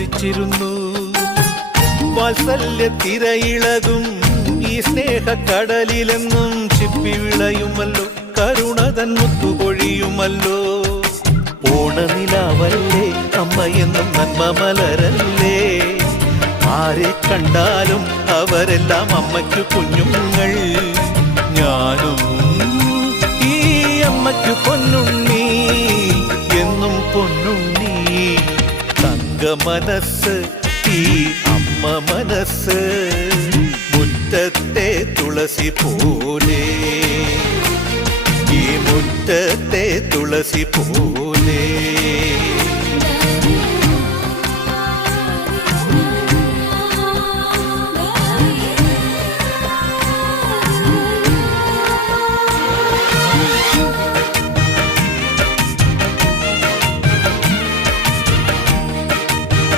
പതിച്ചിരുന്നു. വാത്സല്യ തിരയിളകും ഈ സ്നേഹക്കടലിലെന്നും ചിപ്പി വിളയുമല്ലോ, കരുണതൻ മുത്തുപൊഴിയുമല്ലോ. ഓണനിലാവല്ലേ അമ്മയെന്നും നന്മ മലരല്ലേ, ആരെ കണ്ടാലും അവരെല്ലാം അമ്മയ്ക്കു കുഞ്ഞുങ്ങൾ. ഞാനും ഈ അമ്മയ്ക്കു പൊന്നുണ്ണി, എന്നും പൊന്നുണ്ണി. തങ്ക മനസ്സ് ഈ അമ്മ മനസ്സ്, മുറ്റത്തെ തുളസി പോലെ, ഈ മുറ്റത്തെ തുളസി പോലെ.